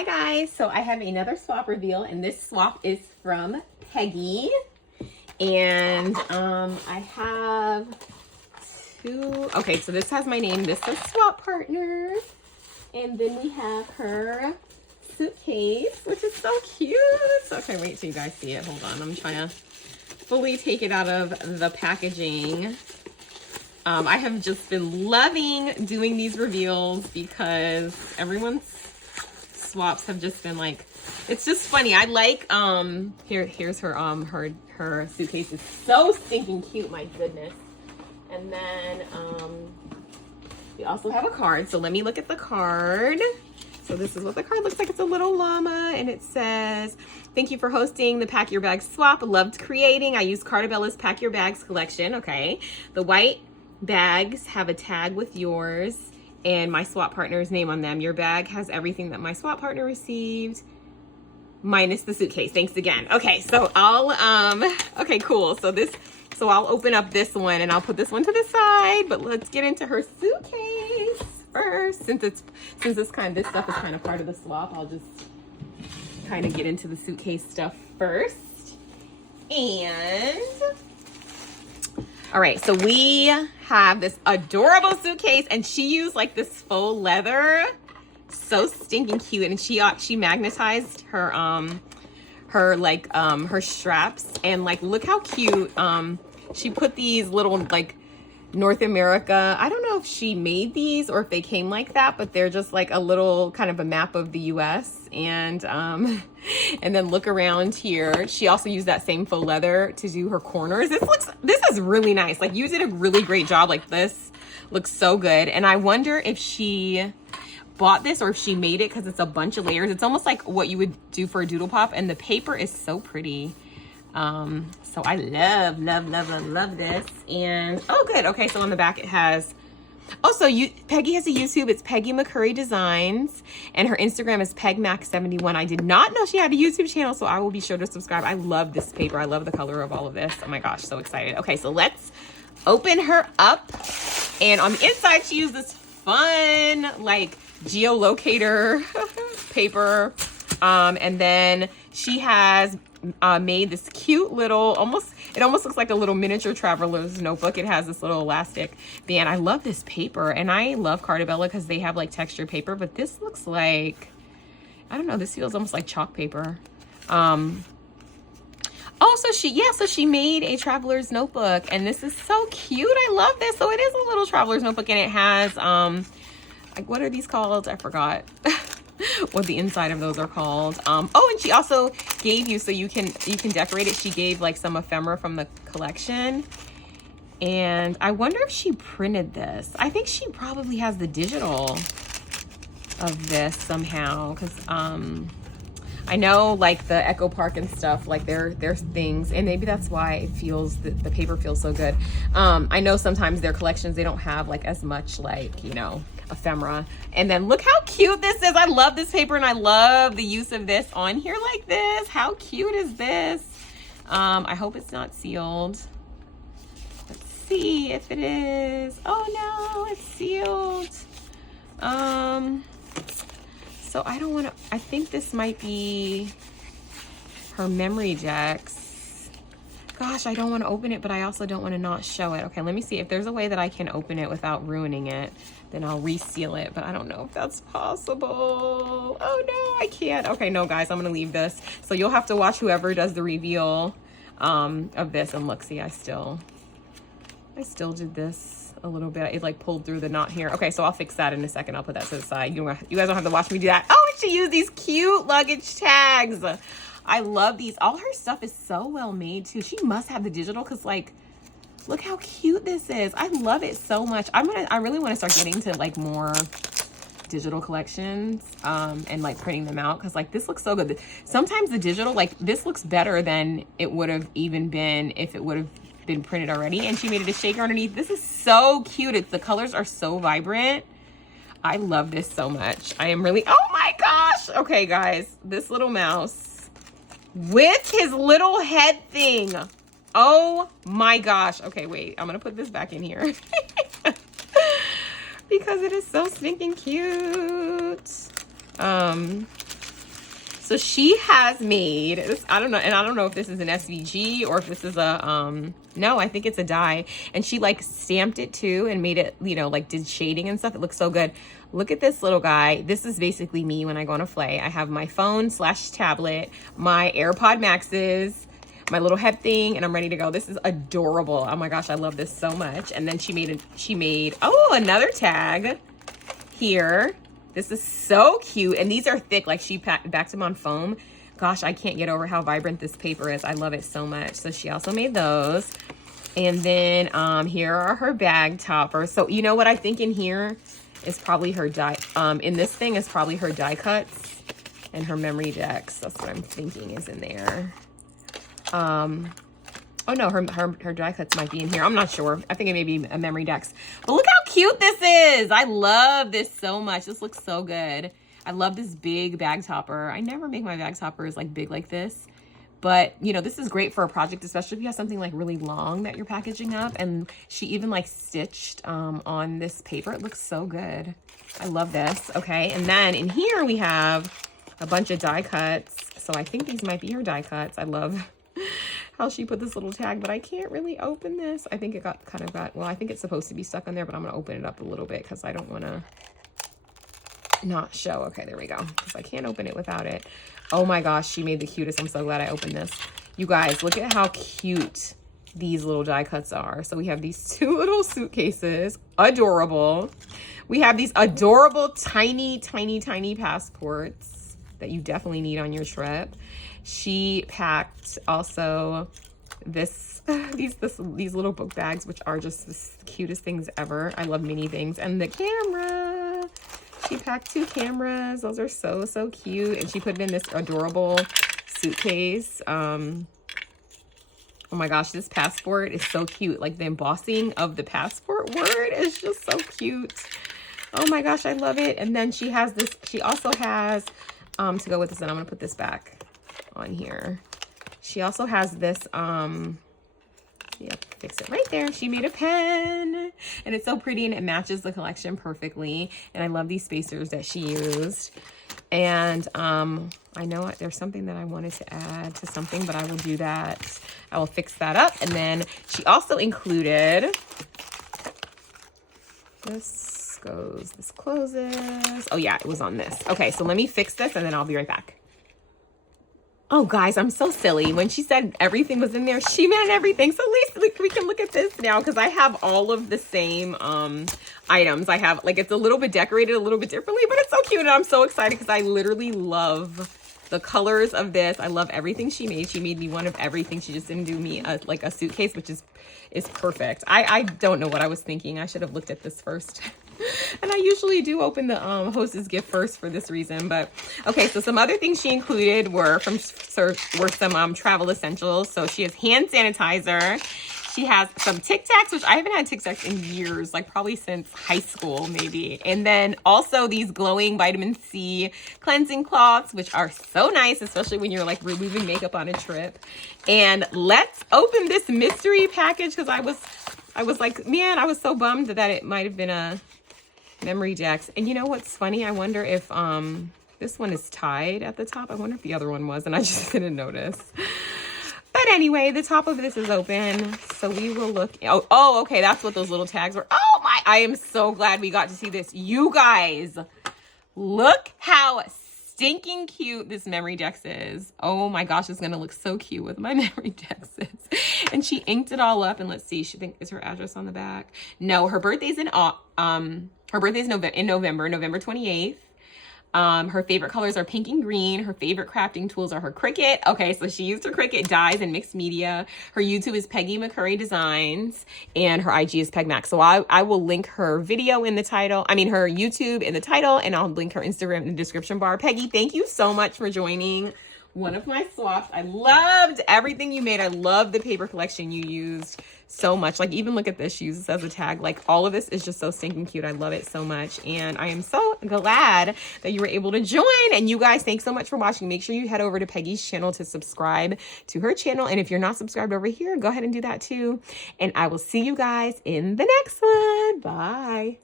Hi guys, so I have another swap reveal, and this swap is from Peggy, and I have two. Okay, so this has my name. This is swap partner, and then we have her suitcase, which is so cute. Okay, wait till you guys see it. Hold on, I'm trying to fully take it out of the packaging. I have just been loving doing these reveals because everyone's swaps have just been like, it's just funny. I like here's her her suitcase is so stinking cute, my goodness. And then we also have a card, so let me look at the card. So this is what the card looks like. It's a little llama, and it says, thank you for hosting the Pack Your Bags swap. Loved creating. I used Cartabella's Pack Your Bags collection. Okay, the white bags have a tag with yours and my swap partner's name on them. Your bag has everything that my swap partner received, minus the suitcase. Thanks again. Okay, so I'll okay, cool. So I'll open up this one and I'll put this one to the side, but let's get into her suitcase first. Since this stuff is kind of part of the swap, I'll just kind of get into the suitcase stuff first. And all right, so we have this adorable suitcase, and she used like this faux leather, so stinking cute. And she magnetized her her straps, and like look how cute. She put these little like North America. I don't know if she made these or if they came like that, but they're just like a little kind of a map of the US. And then look around here. She also used that same faux leather to do her corners. This is really nice. Like, you did a really great job. Like, this looks so good. And I wonder if she bought this or if she made it, because it's a bunch of layers. It's almost like what you would do for a doodle pop, and the paper is so pretty. So I love this. And oh good, okay, so on the back it has, Peggy has a YouTube. It's Peggy McCurry Designs, and her Instagram is PegMac71. I did not know she had a YouTube channel, so I will be sure to subscribe. I love this paper. I love the color of all of this. Oh my gosh, so excited. Okay, so let's open her up. And on the inside, she used this fun like geolocator paper. And then she has made this cute little, it almost looks like a little miniature traveler's notebook. It has this little elastic band. I love this paper, and I love Cartabella because they have like textured paper, but this looks like, I don't know, this feels almost like chalk paper. So she made a traveler's notebook, and this is so cute. I love this. So it is a little traveler's notebook, and it has like, what are these called? I forgot what the inside of those are called. And she also gave you, so you can decorate it, she gave like some ephemera from the collection. And I wonder if she printed this. I think she probably has the digital of this somehow, because I know like the Echo Park and stuff, like there's things, and maybe that's why it feels, the paper feels so good. I know sometimes their collections, they don't have like as much like, you know, ephemera. And then look how cute this is. I love this paper, and I love the use of this on here like this. How cute is this? I hope it's not sealed. Let's see if it is. Oh no, it's sealed. So I don't want to, I think this might be her memory decks. Gosh, I don't want to open it, but I also don't want to not show it. Okay, let me see if there's a way that I can open it without ruining it. Then I'll reseal it, but I don't know if that's possible. Oh no, I can't. Okay, no guys, I'm gonna leave this. So you'll have to watch whoever does the reveal of this. And look, see, I still did this a little bit. It like pulled through the knot here. Okay, so I'll fix that in a second. I'll put that to the side. You guys don't have to watch me do that. Oh, and she used these cute luggage tags. I love these. All her stuff is so well made too. She must have the digital, because like, look how cute this is. I love it so much. I really want to start getting to like more digital collections and like printing them out, because like this looks so good. Sometimes the digital, like this looks better than it would have even been if it would have been printed already. And she made it a shaker underneath. This is so cute. The colors are so vibrant. I love this so much. I am really, oh my gosh. Okay guys, this little mouse with his little head thing. Oh my gosh. Okay, wait, I'm gonna put this back in here because it is so stinking cute. So she has made this, I don't know, and I don't know if this is an SVG or if this is a, no, I think it's a die. And she like stamped it too and made it, you know, like did shading and stuff. It looks so good. Look at this little guy. This is basically me when I go on a flay. I have my phone / tablet, my AirPod Maxes, my little head thing, and I'm ready to go. This is adorable. Oh my gosh, I love this so much. And then she made, oh, another tag here. This is so cute. And these are thick, like she backs them on foam. Gosh, I can't get over how vibrant this paper is. I love it so much. So she also made those. And then here are her bag toppers. So you know what I think in here is probably her die, in this thing is probably her die cuts and her memory decks. That's what I'm thinking is in there. Oh no, her die cuts might be in here. I'm not sure. I think it may be a memory decks. But look how cute this is. I love this so much. This looks so good. I love this big bag topper. I never make my bag toppers like big like this. But, you know, this is great for a project, especially if you have something like really long that you're packaging up. And she even like stitched on this paper. It looks so good. I love this. Okay. And then in here we have a bunch of die cuts. So I think these might be her die cuts. I love how she put this little tag, but I can't really open this. I think it got well, I think it's supposed to be stuck on there, but I'm going to open it up a little bit because I don't want to not show. Okay, there we go. Because I can't open it without it. Oh my gosh, she made the cutest. I'm so glad I opened this. You guys, look at how cute these little die cuts are. So we have these two little suitcases, adorable. We have these adorable tiny passports that you definitely need on your trip. She packed also these little book bags, which are just the cutest things ever. I love mini things. And the camera. She packed 2 cameras. Those are so cute. And she put it in this adorable suitcase. Oh my gosh, this passport is so cute. Like the embossing of the passport word is just so cute. Oh my gosh, I love it. And then she has this, she also has, to go with this, and I'm gonna put this back on here. She also has this, yep, fix it right there. She made a pen and it's so pretty and it matches the collection perfectly. And I love these spacers that she used. And I know there's something that I wanted to add to something, but I will do that. I will fix that up. And then she also included, this closes. Oh yeah, it was on this. Okay, so let me fix this and then I'll be right back. Oh, guys, I'm so silly. When she said everything was in there, she meant everything. So at least we can look at this now because I have all of the same items. I have, like, it's a little bit decorated a little bit differently, but it's so cute. And I'm so excited because I literally love the colors of this. I love everything she made. She made me one of everything. She just didn't do me like a suitcase, which is perfect. I don't know what I was thinking. I should have looked at this first. And I usually do open the hostess gift first for this reason. But okay, so some other things she included were some travel essentials. So she has hand sanitizer. She has some Tic Tacs, which I haven't had Tic Tacs in years, like probably since high school maybe. And then also these glowing vitamin C cleansing cloths, which are so nice, especially when you're like removing makeup on a trip. And let's open this mystery package because I was like, man, I was so bummed that it might have been a memory decks. And you know what's funny? I wonder if this one is tied at the top. I wonder if the other one was and I just didn't notice. But anyway, the top of this is open. So we will look. Oh, okay. That's what those little tags were. Oh my, I am so glad we got to see this. You guys, look how stinking cute this memory decks is. Oh my gosh, it's going to look so cute with my memory decks. And she inked it all up. And let's see, is her address on the back? No, her birthday's in November 28th. Her favorite colors are pink and green. Her favorite crafting tools are her Cricut. Okay, so she used her Cricut dyes and mixed media. Her YouTube is Peggy McCurry Designs, and her IG is PegMax. So I will link her video in the title. I mean, her YouTube in the title, and I'll link her Instagram in the description bar. Peggy, thank you so much for joining one of my swaps. I loved everything you made. I love the paper collection you used so much. Like, even look at this. She uses this as a tag. Like, all of this is just so stinking cute. I love it so much. And I am so glad that you were able to join. And you guys, thanks so much for watching. Make sure you head over to Peggy's channel to subscribe to her channel. And if you're not subscribed over here, go ahead and do that too. And I will see you guys in the next one. Bye.